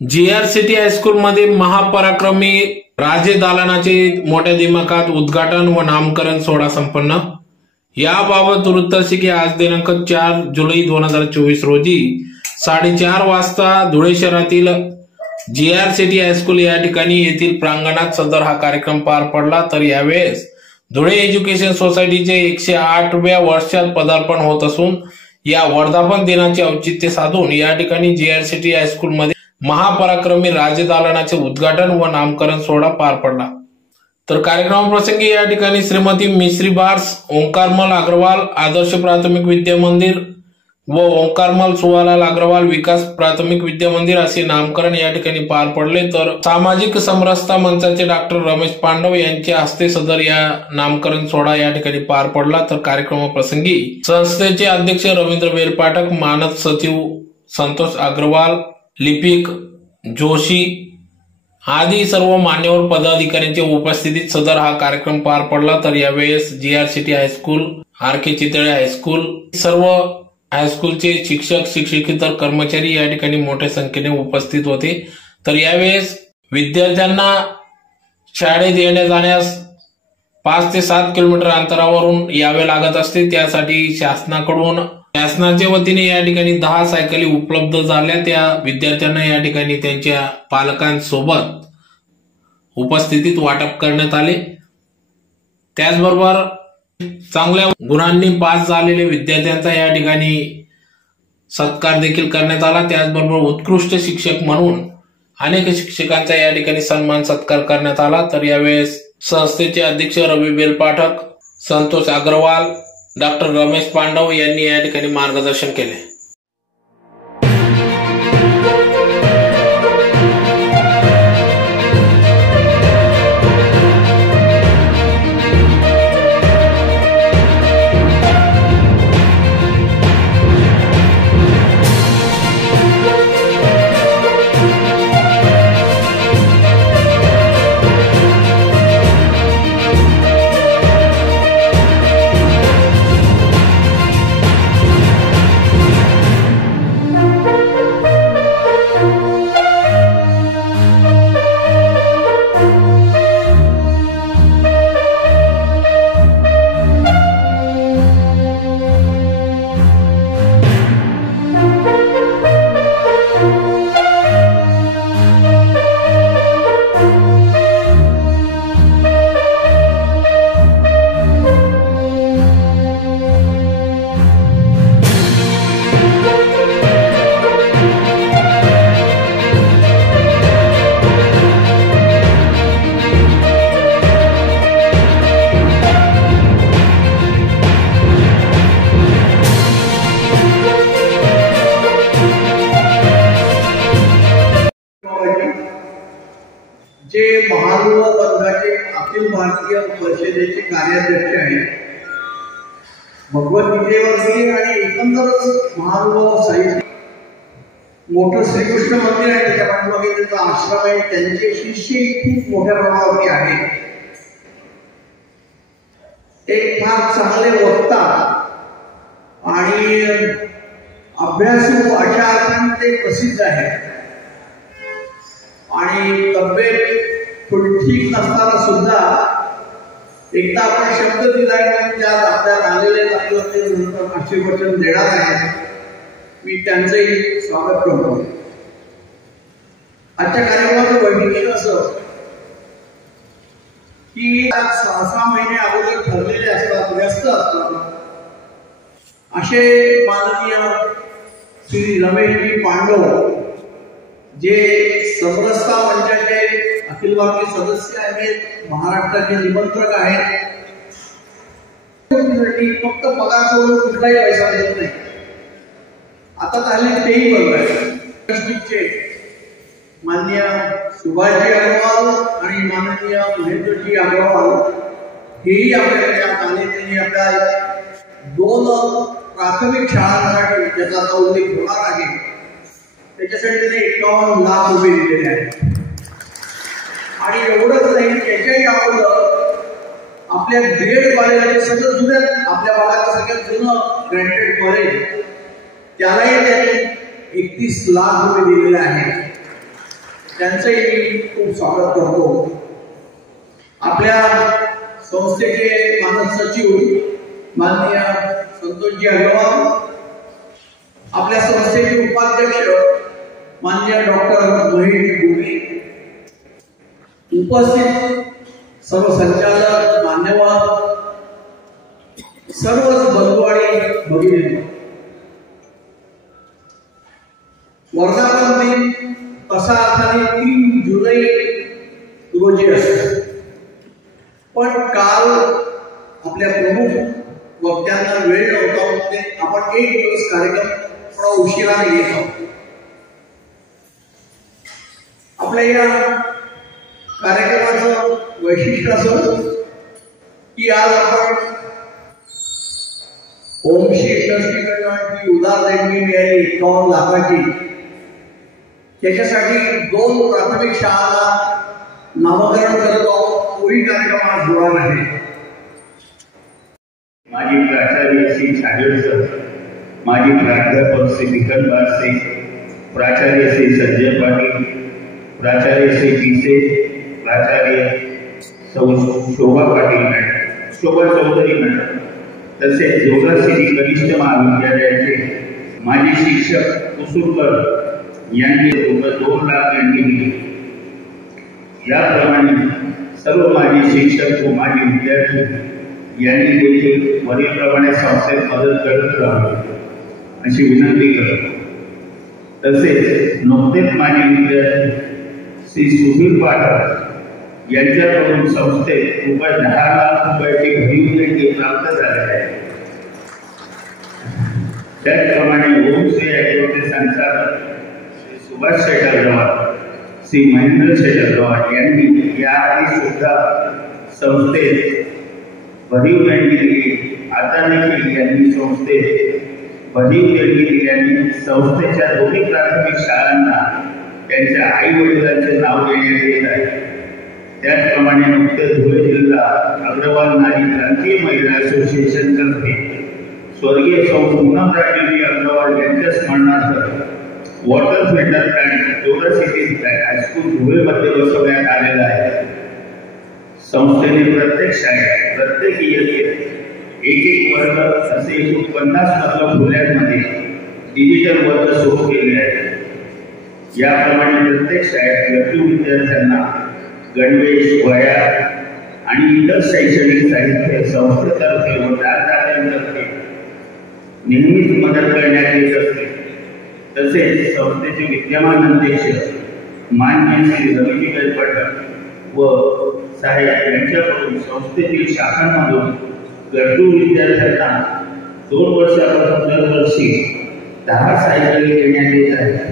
जीआरसीटी high school मध्ये महापराक्रमी राजे दालनाचे मोठ्या दिमाखात उद्घाटन व नामकरण सोहळा संपन्न। याबाबत वृत्त असे की आज दिनांक 4 जुलै 2024 रोजी 4:30 वाजता धुळे शहरातील जीआरसीटी हायस्कूल या ठिकाणी येथील प्रांगणात सदर हा कार्यक्रम पार पडला। तर यावेळेस धुळे एज्युकेशन सोसायटीचे 108व्या वर्षात पदार्पण होत असून या वर्धापन दिनाचे औचित्य साधून या ठिकाणी जीआरसीटी हायस्कूल मध्ये महापराक्रमी राजे दालनाचे उद्घाटन व नामकरण सोहळा पार पडला। तर कार्यक्रमाप्रसंगी या ठिकाणी श्रीमती मिश्री बार्स, ओंकारमल अग्रवाल आदर्श प्राथमिक विद्या मंदिर व ओंकारमल सुवालाल अग्रवाल विकास प्राथमिक विद्या मंदिर असे नामकरण या ठिकाणी पार पडले। तर सामाजिक समरसता मंचाचे डॉक्टर रमेश पांडव यांच्या हस्ते सदर या नामकरण सोहळा या ठिकाणी पार पडला। तर कार्यक्रमाप्रसंगी संस्थेचे अध्यक्ष रवींद्र बेलपाठक, मानद सचिव संतोष अग्रवाल, लिपिक जोशी आदी सर्व मान्यवर पदाधिकाऱ्यांच्या उपस्थितीत सदर हा कार्यक्रम पार पडला। तर यावेळेस जीआरसीटी हायस्कूल, आर.के. चितळे हायस्कूल, सर्व हायस्कूलचे शिक्षक, शिक्षकेतर कर्मचारी या ठिकाणी मोठ्या संख्येने उपस्थित होते। तर यावेळेस विद्यार्थ्यांना शाळेत येण्या जाण्यास 5 ते 7 किलोमीटर अंतरावरून यावे लागत असते। त्यासाठी शासनाच्या वतीने या ठिकाणी 10 सायकली उपलब्ध झाल्या। त्या विद्यार्थ्यांना या ठिकाणी त्यांच्या पालकांसोबत उपस्थितीत वाटप करण्यात आले। त्याचबरोबर चांगल्या गुणांनी पास झालेल्या विद्यार्थ्यांचा या ठिकाणी सत्कार देखील करण्यात आला। त्याचबरोबर उत्कृष्ट शिक्षक म्हणून अनेक शिक्षकांचा या ठिकाणी सन्मान सत्कार करण्यात आला। तर यावेळेस संस्थेचे अध्यक्ष रवी बेलपाठक, संतोष अग्रवाल, डॉक्टर रमेश पांडव यांनी या ठिकाणी मार्गदर्शन केले। जे महानुभाव बंधाचे अखिल भारतीय परिषदेचे कार्याध्यक्ष आहेत, भगवद्गीतेवरती आणि एकंदरच महानुभाव साहित्य मोठं श्रीकृष्ण मंदिर आहे, त्याच्या पाठीमागे त्यांचा आश्रम आहे, त्यांचे शिष्य खूप मोठ्या प्रमाणावरती आहेत। एक फार चांगले वक्ता आणि अभ्यासू अशा अर्थाने ते प्रसिद्ध आहे। आणि तब्येत थोडी ठीक नसताना सुद्धा एकदा आपण शब्द दिलाय म्हणून त्या आपल्यात आलेले आपल्याला ते नंतर आशीर्वचन देणार आहेत। मी त्यांचंही स्वागत करतो। आजच्या कार्यक्रमाचं वैशिष्ट्य असं की 6 महिने अगोदर ठरलेले असतात, व्यस्त असतात, असे माननीय श्री रमेशजी पांडव जे समरसता मंचाचे अखिल भारतीय सदस्य आहेत, महाराष्ट्राचे निमंत्रक आहेत, फक्त पगार सोडून कुठलाही पैसा देत नाही। आता हल्ली तेही बंद आहे। माननीय सुभाषजी अग्रवाल आणि माननीय महेंद्रजी अग्रवाल हेही आपल्याकडे आले। त्यांनी आपल्या 2 प्राथमिक शाळांसाठी ज्याचा उल्लेख होणार आहे त्याच्यासाठी त्याने 51 लाख रुपये दिलेले आहेत। आणि एवढंच नाही, त्याच्याही अगोदर आपल्या बीएड कॉलेज सगळं जुन्या आपल्या भागात सगळ्यात जुनं ग्रँटेड कॉलेज त्यालाही त्यांनी 31 लाख रुपये दिलेले आहेत। त्यांचंही मी खूप स्वागत करतो. आपल्या संस्थेचे मानद सचिव माननीय संतोषजी अग्रवाल, आपल्या संस्थेचे उपाध्यक्ष माननीय डॉक्टर महेश गुगली, उपस्थित सर्व संचालक मान्यवर, सर्वच बंधू आणि भगिनी, वर्धापन दिन तसा अर्थाने 3 जुलै रोजी असतो, पण काल आपल्या प्रमुख वक्त्यांना वेळ नव्हता म्हणून आपण 1 दिवस कार्यक्रम थोडा उशिराने घेत आहोत. आपल्या या कार्यक्रमाचं वैशिष्ट्य असं की आज आपण ओमशी इंडस्ट्रीकडे उदार देणगी मिळाली 51 लाखाची. त्याच्यासाठी 2 प्राथमिक शाळांना नामकरण करत आहोत. तोही कार्यक्रम आज होणार आहे. माजी प्राचार्य श्री छाजेड सर, माजी प्राध्यापक श्री भिकन बारसे, प्राचार्य श्री संजय पाटील, प्राचार्य श्री पिसे, प्राचार्य शोभा पाटील मॅडम, शोभा चौधरी मॅडम, तसेच जोगर सिटी कनिष्ठ महाविद्यालयाचे माजी शिक्षक कुसुरकर यांनी रुपये 2 लाख देणगी दिली. याप्रमाणे सर्व माजी शिक्षक व माजी विद्यार्थी यांनी देखील वरीलप्रमाणे संस्थेत मदत करत राहावी अशी विनंती करतो. तसेच नुकतेच माजी विद्यार्थी श्री सुधीर पाठक यांच्याकडून संस्थेत रुपये 10 लाख रुपयाची भरीव देणगी प्राप्त झाली आहे. त्याचप्रमाणे ओमश्री ॲग्रोचे संचालक श्री सुभाष शेठ अग्रवाल, श्री महेंद्र शेठ अग्रवाल यांनी याआधी सुद्धा संस्थेत भरीव देणगी दिली. आता देखील यांनी संस्थेत भरीव देणगी दिल्याने संस्थेच्या 2 प्राथमिक शाळांना त्यांच्या आई वडिलांचे नाव देण्यात येत आहे. त्याचप्रमाणे नुकतेच धुळे जिल्हा अग्रवाल नारी क्रांतीय महिला असोसिएशन तर्फे स्वर्गीय सौ पूनम राजेजी अग्रवाल यांच्या स्मरणार्थ वॉटर फिल्टर प्लॅन्ट जोगर सिटी हायस्कूल धुळेमध्ये बसवण्यात आलेला आहे. संस्थेने प्रत्येक शाळेत प्रत्येक इयत्तेत 1 वर्ग असे एकूण 50 वर्ग खोल्यांमध्ये डिजिटल वर्ग सुरू केले आहेत. याप्रमाणे प्रत्येक शाळेत गरजू विद्यार्थ्यांना गणवेश, वह्या आणि इतर शैक्षणिक साहित्य संस्थेतर्फे व दानदात्यांतर्फे नेहमीच मदत करण्यात येत असते. तसेच संस्थेचे विद्यमान अध्यक्ष माननीय श्री रवीजी गजपाटक व साहेब यांच्याकडून संस्थेतील शाखांमधून गरजू विद्यार्थ्यांना 2 वर्षापासून दरवर्षी 10 सायकली देण्यात येत आहेत.